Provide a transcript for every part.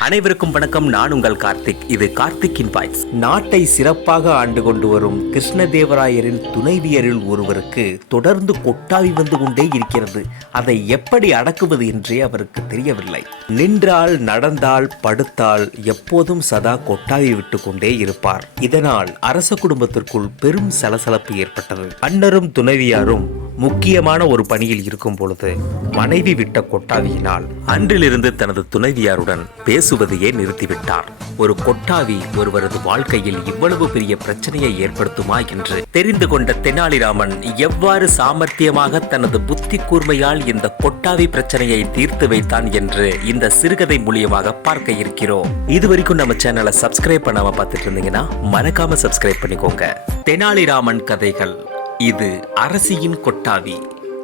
அனைவருக்கும் வணக்கம். நான் உங்கள் கார்த்திக். இது கார்த்திக்கின் வாய்ஸ். நாட்டை சிறப்பாக ஆண்டு கொண்டு வரும் கிருஷ்ணதேவராயரின் துணைவியரில் ஒருவருக்கு தொடர்ந்து கொட்டாவி வந்து கொண்டே இருக்கிறது. அதை எப்படி அடக்குவது என்றே அவருக்கு தெரியவில்லை. நின்றால் நடந்தால் படுத்தால் எப்போதும் சதா கொட்டாவி விட்டு கொண்டே இருப்பார். இதனால் அரச குடும்பத்திற்குள் பெரும் சலசலப்பு ஏற்பட்டது. அண்ணரும் துணைவியாரும் முக்கியமான ஒரு பணியில் இருக்கும் பொழுது மனைவி விட்ட கொட்டாவியினால் அன்றிலிருந்து தனது துணைவியாருடன் பேசுவதையே நிறுத்திவிட்டார். ஒரு கொட்டாவி ஒருவரது வாழ்க்கையில் இவ்வளவு பெரிய பிரச்சனையை ஏற்படுத்துமா என்று தெரிந்து கொண்ட தெனாலிராமன் எவ்வாறு சாமர்த்தியமாக தனது புத்தி கூர்மையால் இந்த கொட்டாவி பிரச்சனையை தீர்த்து வைத்தான் என்று இந்த சிறுகதை மூலியமாக பார்க்க இருக்கிறோம். இது வரைக்கும் நம்ம சேனலை சப்ஸ்கிரைப் பண்ணாம பார்த்துட்டு இருந்தீங்கன்னா மறக்காம சப்ஸ்கிரைப் பண்ணிக்கோங்க. தெனாலிராமன் கதைகள். இது அரசியின் கொட்டாவி.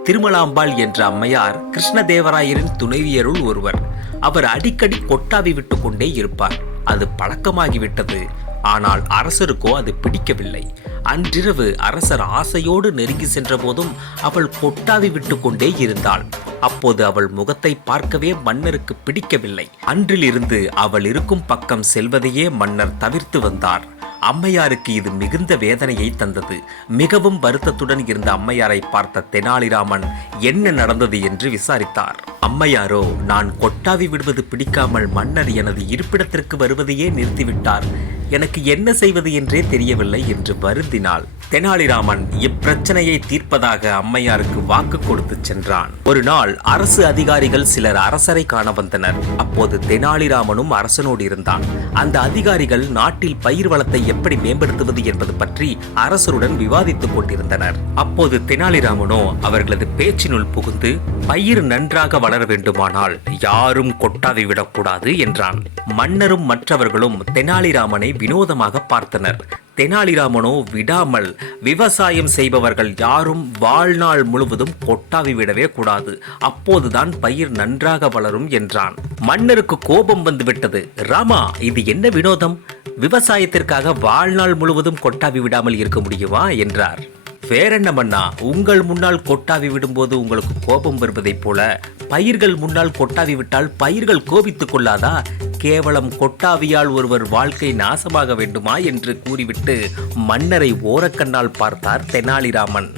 திருமலாம்பாள் என்ற அம்மையார் கிருஷ்ணதேவராயரின் துணைவியருள் ஒருவர். அவர் அடிக்கடி கொட்டாவி விட்டு கொண்டே இருப்பார். அது பழக்கமாகிவிட்டது. ஆனால் அரசருக்கோ அது பிடிக்கவில்லை. அன்றிரவு அரசர் ஆசையோடு நெருங்கி சென்றபோதும் அவள் கொட்டாவி விட்டு கொண்டே இருந்தாள். அப்போது அவள் முகத்தை பார்க்கவே மன்னருக்கு பிடிக்கவில்லை. அன்றிலிருந்து அவள் இருக்கும் பக்கம் செல்வதையே மன்னர் தவிர்த்து வந்தார். அம்மையாருக்கு இது மிகுந்த வேதனையை தந்தது. மிகவும் வருத்தத்துடன் இருந்த அம்மையாரை பார்த்த தெனாலிராமன் என்ன நடந்தது? என்று விசாரித்தார். அம்மையாரோ நான் கொட்டாவி விடுவது பிடிக்காமல் மன்னர் எனது இருப்பிடத்திற்கு வருவதையே நிறுத்திவிட்டார். எனக்கு என்ன செய்வது என்றே தெரியவில்லை என்று வருந்தினாள். தெனாலிராமன் இப்பிரச்சனையை தீர்ப்பதாக அம்மையாருக்கு வாக்கு கொடுத்து சென்றான். ஒரு நாள் அரசு அதிகாரிகள் சிலர் அரசரை காண வந்தனர். அப்போது தெனாலிராமனும் அரசனோடு இருந்தான். அந்த அதிகாரிகள் நாட்டில் பயிர் வளத்தை எப்படி மேம்படுத்துவது என்பது பற்றி அரசருடன் விவாதித்துக் கொண்டிருந்தனர். அப்போது தெனாலிராமனோ அவர்களது பேச்சினுள் புகுந்து பயிர் நன்றாக வளர வேண்டுமானால் யாரும் கொட்டாவி விடக்கூடாது என்றான். மன்னரும் மற்றவர்களும் தெனாலிராமனை வினோதமாக பார்த்தனர். தெனாலிராமனோ விடாமல் விவசாயம் செய்பவர்கள் யாரும் வாழ்நாள் முழுவதும் கொட்டாவி விடவே கூடாது. அப்போதுதான் பயிர் நன்றாக வளரும் என்றான். மன்னருக்கு கோபம் வந்துவிட்டது. ராமா இது என்ன வினோதம்? விவசாயத்திற்காக வாழ்நாள் முழுவதும் கொட்டாவி விடாமல் இருக்க முடியுமா? என்றார். வேறென்ன மன்னா உங்கள் முன்னால் கொட்டாவி விடும்போது உங்களுக்கு கோபம் வருவதைப் போல பயிர்கள் முன்னால் கொட்டாவி விட்டால் பயிர்கள் கோபித்துக் கொள்ளாதா? கேவலம் கொட்டாவியால் ஒருவர் வாழ்க்கை நாசமாக வேண்டுமா என்று கூறிவிட்டு மன்னரை ஓரக்கண்ணால் பார்த்தார் தெனாலிராமன்.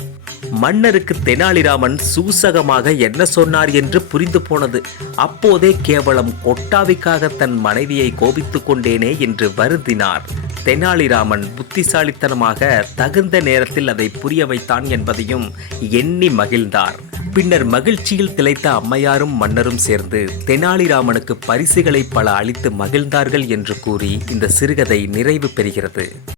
மன்னருக்கு தெனாலிராமன் சூசகமாக என்ன சொன்னார் என்று புரிந்து போனது. அப்போதே கேவலம் கொட்டாவிக்காக தன் மனைவியை கோபித்துக் கொண்டேனே என்று வருந்தினார். தெனாலிராமன் புத்திசாலித்தனமாக தகுந்த நேரத்தில் அதை புரிய வைத்தான் என்பதையும் எண்ணி மகிழ்ந்தார். பின்னர் மகிழ்ச்சியில் திளைத்த அம்மையாரும் மன்னரும் சேர்ந்து தெனாலிராமனுக்கு பரிசுகளை பல அளித்து மகிழ்ந்தார்கள் என்று கூறி இந்த சிறுகதை நிறைவு பெறுகிறது.